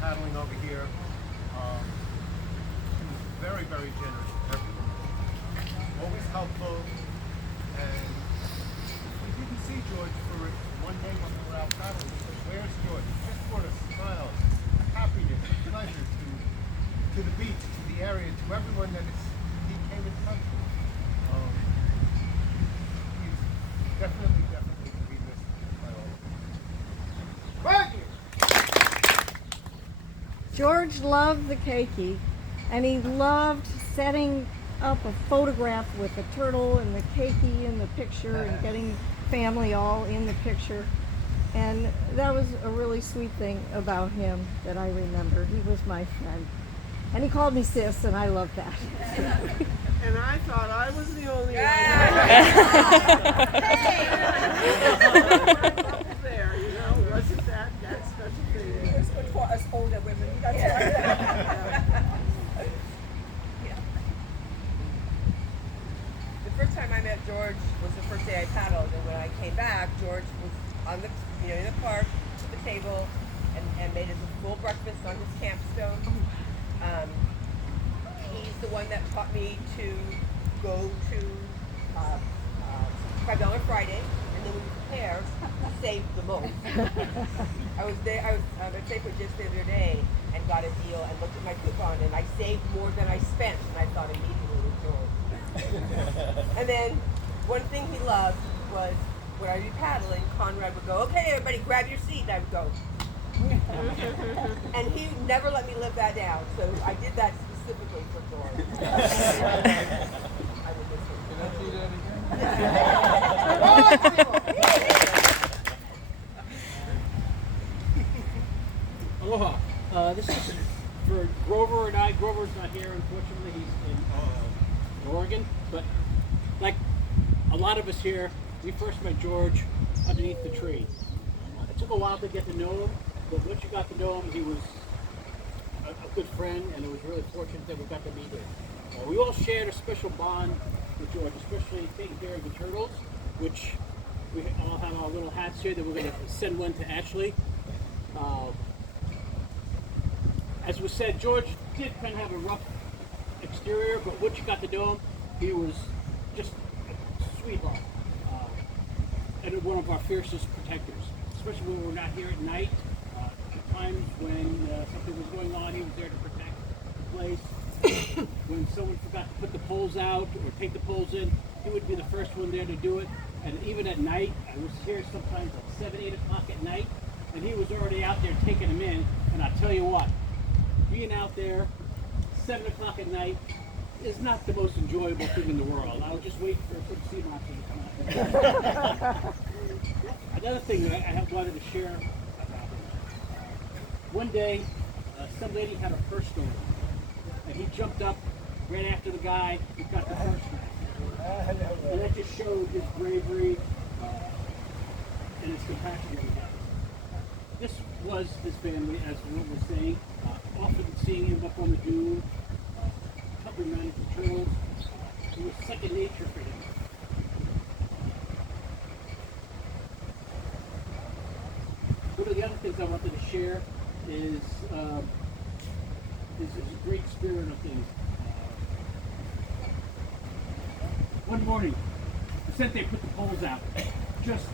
paddling over here. He was very, very generous with everyone. Always helpful. And we didn't see George for one day when we were out paddling. We said, "Where's George?" He just brought us smiles, happiness, pleasure to the beach, to the area, to everyone that he came in touch with. He's definitely to be missed by all of us. George loved the keiki, and he loved setting up a photograph with the turtle and the keiki in the picture and getting family all in the picture. And that was a really sweet thing about him that I remember. He was my friend. And he called me sis, and I loved that. And I thought I was the only one. There, you know, wasn't that special thing? It's good for us older women. That's right. The first time I met George was the first day I paddled, and when I came back, George was on the, in the park at the table and made us a full breakfast on his campstone. He's the one that taught me to go to $5 Friday, and then when you prepare, save the most. I was at Safeway just the other day and got a deal and looked at my coupon, and I saved more than I spent, and I thought immediately of George. And then one thing he loved was when I'd be paddling, Conrad would go, "Okay, everybody, grab your seat," and I would go. And he never let me live that down, so I did that specifically for George. I would miss him. Can I see that again? Aloha. This is for Grover and I. Grover's not here, unfortunately. He's in Oregon. But like a lot of us here, we first met George underneath the tree. It took a while to get to know him, but once you got to know him, he was a good friend, and it was really fortunate that we got to meet him. We all shared a special bond with George, especially taking care of the turtles, which we all have our little hats here that we're going to send one to Ashley. As was said, George did kind of have a rough exterior, but once you got to know him, he was just a sweetheart and one of our fiercest protectors, especially when we're not here at night. At times when something was going on, he was there to protect the place. When someone forgot to put the poles out or take the poles in, he would be the first one there to do it. And even at night, I was here sometimes at 7, 8 o'clock at night, and he was already out there taking them in. And I'll tell you what, being out there 7 o'clock at night is not the most enjoyable thing in the world. I was just waiting for some sea monster to come out. Another thing that I wanted to share about him. One day, some lady had a purse stolen, and he jumped up right after the guy who got the purse back. And that just showed his bravery and his compassion that he had. This was his family, as Will was saying. Often seeing him up on the dune, helping manage the turtles. It was second nature for him. One of the other things I wanted to share is a great spirit of things. One morning, Vicente put the poles out just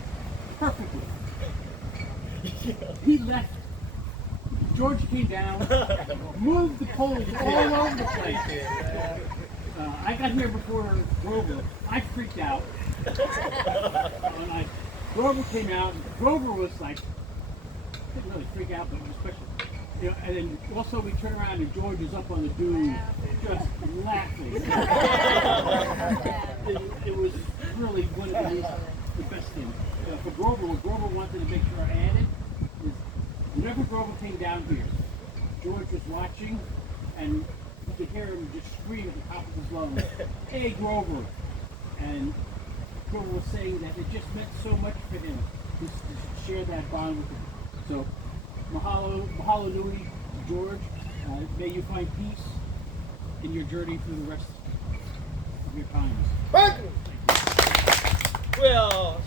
perfectly. He left. George came down, moved the poles all over the place. I got here before Grover. I freaked out. Grover came out. Grover was like, didn't really freak out, but it was special. You know, and then also we turn around and George is up on the dune, just laughing. It was really one of the best things. For Grover, what Grover wanted to make sure I added is whenever Grover came down here, George was watching, and you could hear him just scream at the top of his lungs, "Hey, Grover!" And Grover was saying that it just meant so much for him to share that bond with him. So, mahalo nui to George. May you find peace in your journey through the rest of your times. Well,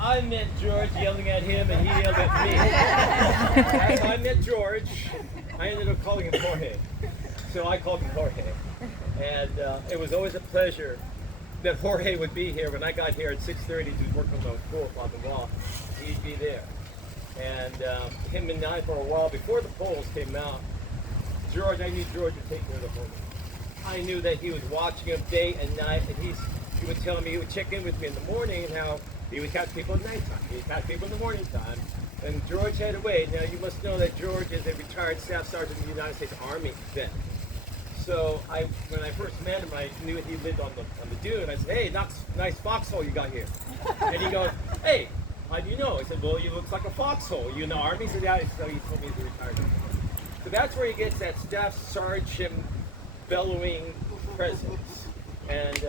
I met George yelling at him and he yelled at me. That's how I met George. I ended up calling him Jorge. So I called him Jorge. And it was always a pleasure that Jorge would be here when I got here at 6:30 to work on the pool on the wall. He'd be there. And him and I for a while, before the polls came out, I knew George would take care of the home. I knew that he was watching him day and night, and he would tell me, he would check in with me in the morning and how he would catch people at nighttime. He would catch people in the morning time. And George had a way. Now, you must know that George is a retired staff sergeant in the United States Army vet. So when I first met him, I knew he lived on the dune. I said, hey, nice foxhole you got here. And he goes, hey, how do you know? I said, well, you look like a foxhole. You in the Army? He said, yeah. So he told me he's a retired vet. So that's where he gets that staff sergeant bellowing presence. And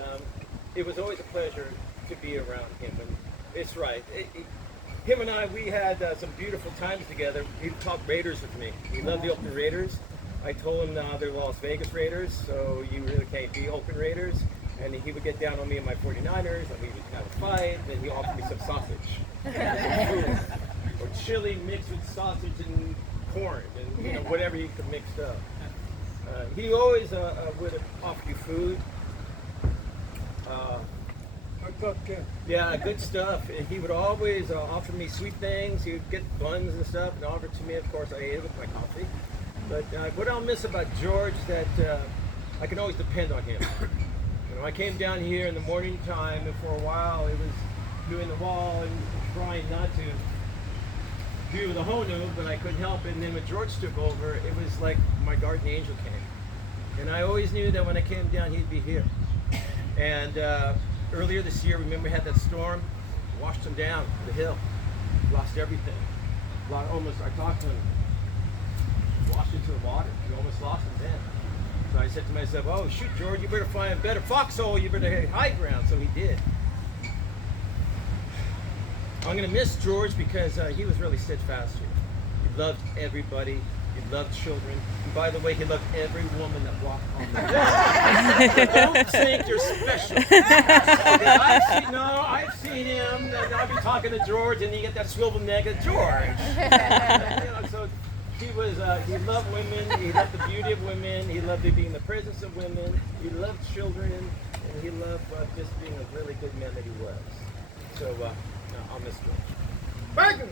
it was always a pleasure to be around him. And it's right. Him and I, we had some beautiful times together. He talked Raiders with me. He loved the Oakland Raiders. I told him they're Las Vegas Raiders, so you really can't be Oakland Raiders. And he would get down on me and my 49ers, and we would have a fight. Then he offered me some sausage, or chili mixed with sausage and corn, and whatever he could mix up. He always would offer you food. Yeah, good stuff. And he would always offer me sweet things. He would get buns and stuff and offer it to me. Of course, I ate it with my coffee. But what I'll miss about George is that I can always depend on him. I came down here in the morning time, and for a while it was doing the wall and trying not to do the Honu, but I couldn't help it. And then when George took over, it was like my guardian angel came. And I always knew that when I came down, he'd be here. And earlier this year, remember we had that storm, washed him down the hill, lost everything. I talked to him, washed into the water. We almost lost him then. So I said to myself, oh shoot, George, you better find a better foxhole, you better hit high ground. So he did. I'm gonna miss George because he was really steadfast here. He loved everybody. He loved children. And by the way, he loved every woman that walked on the wall. Don't think you're special. I've seen him. And I'll be talking to George, and you get that swivel neck of George. So he loved women. He loved the beauty of women. He loved being in the presence of women. He loved children, and he loved just being a really good man that he was. So I'll miss George. Bergen!